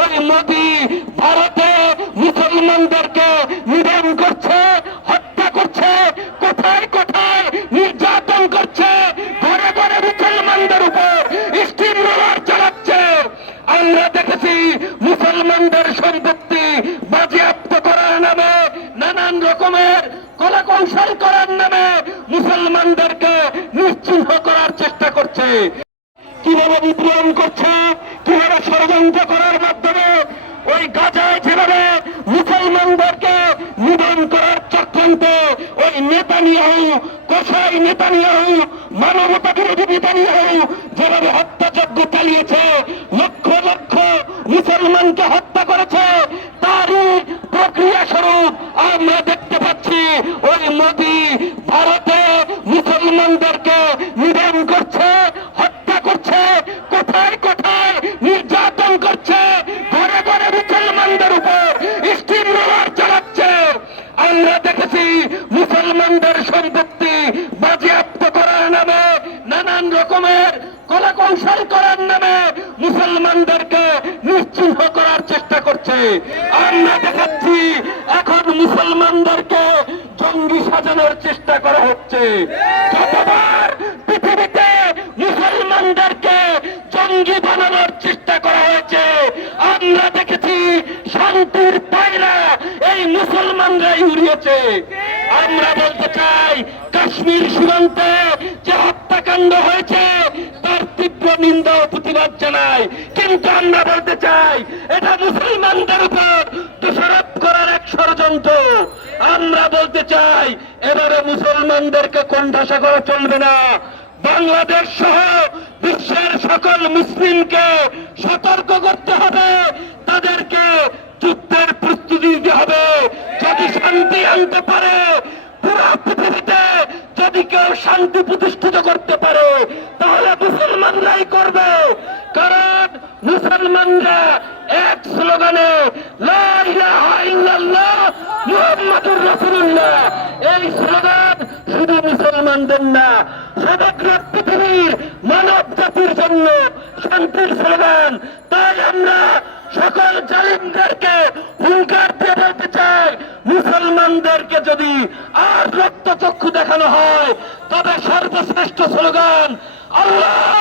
ওই মোদি ভারতে মুসলমানদেরকে নিধন করছে, হত্যা করছে, কোথায় কোথায় নির্যাতন করছে, ঘরে ঘরে মুসলমানদের উপর স্টিম রোলার চালাচ্ছে। আমরা দেখেছি মুসলমানদের সম্পত্তি বাজেয়াপ্ত করার নামে, নানান রকমের কলা কৌশল করার নামে মুসলমানদেরকে নিশ্চিহ্ন করার চেষ্টা করছে। কীভাবে বিপ্লব করছে? ষড়যন্ত্র করার মাধ্যমে ওই গাজায় যেভাবে মুসলমানদেরকে নিধন করার চক্রান্ত, ওই নেতানিয়াহু কষাই নেতানিয়াহু মানবতা বিরোধী নেতানিয়াহু যেভাবে হত্যাযজ্ঞ চালিয়েছে, লক্ষ লক্ষ মুসলমানকে হত্যা করেছে, তারই প্রক্রিয়া স্বরূপ আমরা দেখতে পাচ্ছি, ওই মোদি ভারতে মুসলমানদেরকে মুসলমানদের সম্পত্তি বাজেয়াপ্ত করার নামে, নানান রকমের কলা কৌশল করার নামে মুসলমানদেরকে নিশ্চিহ্ন করার চেষ্টা করছে। আমরা দেখাচ্ছি, এখন মুসলমানদেরকে জঙ্গি সাজানোর চেষ্টা করা হচ্ছে। যতবার পৃথিবীতে মুসলমানদেরকে জঙ্গি বানানোর চেষ্টা করা হয়েছে, আমরা দেখেছি শান্তির পায়রা এই মুসলমানরা উড়িয়েছে। আমরা বলতে চাই, কাশ্মীর সীমান্তে যে হত্যাকাণ্ড হয়েছে, তার তীব্র নিন্দা ও প্রতিবাদ জানাই। কিন্তু আমরা বলতে চাই, এটা মুসলমানদের উপর দোষারোপ করার এক ষড়যন্ত্র। আমরা বলতে চাই, এবারে মুসলমানদেরকে কোণঠাসা করা চলবে না। বাংলাদেশ সহ বিশ্বের সকল মুসলিমকে সতর্ক শান্তি আনতে পারে। পুরো পৃথিবীতে যদি কেউ শান্তি প্রতিষ্ঠিত করতে পারে, তাহলে মুসলমানরাই করবে। কারণ মুসলমানরা এক স্লোগানে এই স্লোগান শুধু মুসলমানদের না, সমগ্র পৃথিবীর মানব জাতির জন্য শান্তির স্লোগান। তাই আমরা সকল জালিমদেরকে হুঙ্কার মুসলমানদেরকে যদি আর রক্ত চক্ষু দেখানো হয় তবে সর্বশ্রেষ্ঠ স্লোগান আল্লাহ!